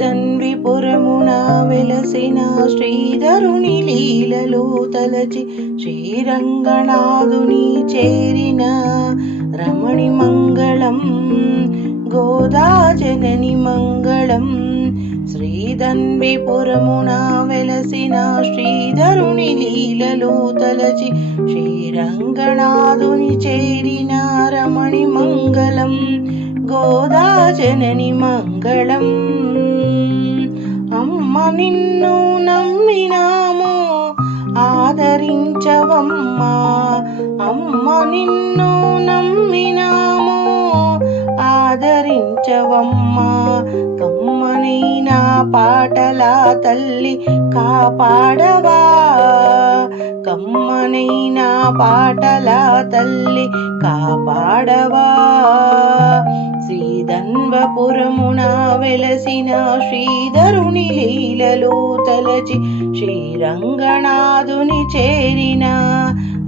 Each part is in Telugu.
తండ్రి పురమున వెలసిన శ్రీధరుని లీలలు తలచి శ్రీరంగనాథుని చేరిన రమణి మంగళం గోదాజనని మంగళం. మంగళం శ్రీధన్విపురమున వెలసిన శ్రీధరుని లీలలు తలచి శ్రీరంగనాథుని చేరిన రమణి మంగళం గోదాజనని మంగళం. అమ్మ నిన్ను నమ్మినాము ఆదరించవమ్మా. అమ్మ నిన్ను నమ్మినాము ఆదరించవమ్మా. కమ్మనైనా పాటల తల్లి కాపాడవా. కమ్మనైనా పాటల తల్లి కాపాడవా. శ్రీధన్వపురమున వెలసిన శ్రీధరుని లీలలు తలచి శ్రీరంగనాథుని చేరిన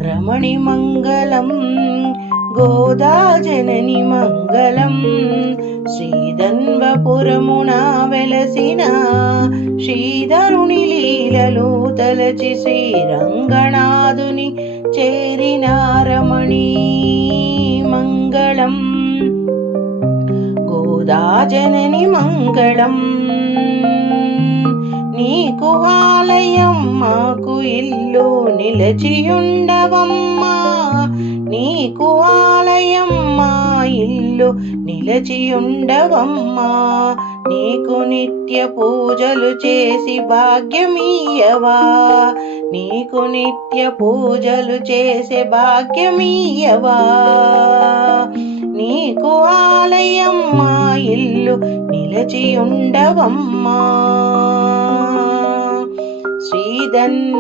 రమణి మంగళం గోదా జనని మంగళం శ్రీధన్వపురమున వెలసిన శ్రీధరుని లీలలు తలచి శ్రీరంగనాథుని చేరిన రమణి మంగళం. గోదా జనని మంగళం. నీకు ఆలయం మాకు ఇల్లు నిలచియుండవమ్మా. నీకు ఆలయం మా ఇల్లు నిలచియుండవమ్మా. నీకు నిత్య పూజలు చేసి భాగ్యమీయవా నీకు నిత్య పూజలు చేసే భాగ్యమీయవా నీకు ఇల్లు నిలచియుండవమ్మా. శ్రీధన్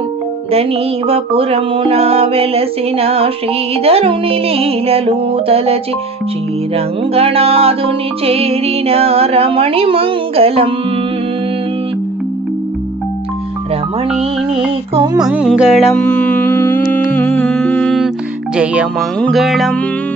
ధనీవపురమున వెలసిన శ్రీధరుని లీలలు తలచి శ్రీరంగనాథుని చేరిన రమణి మంగళం. రమణి నీకు మంగళం. జయమంగళం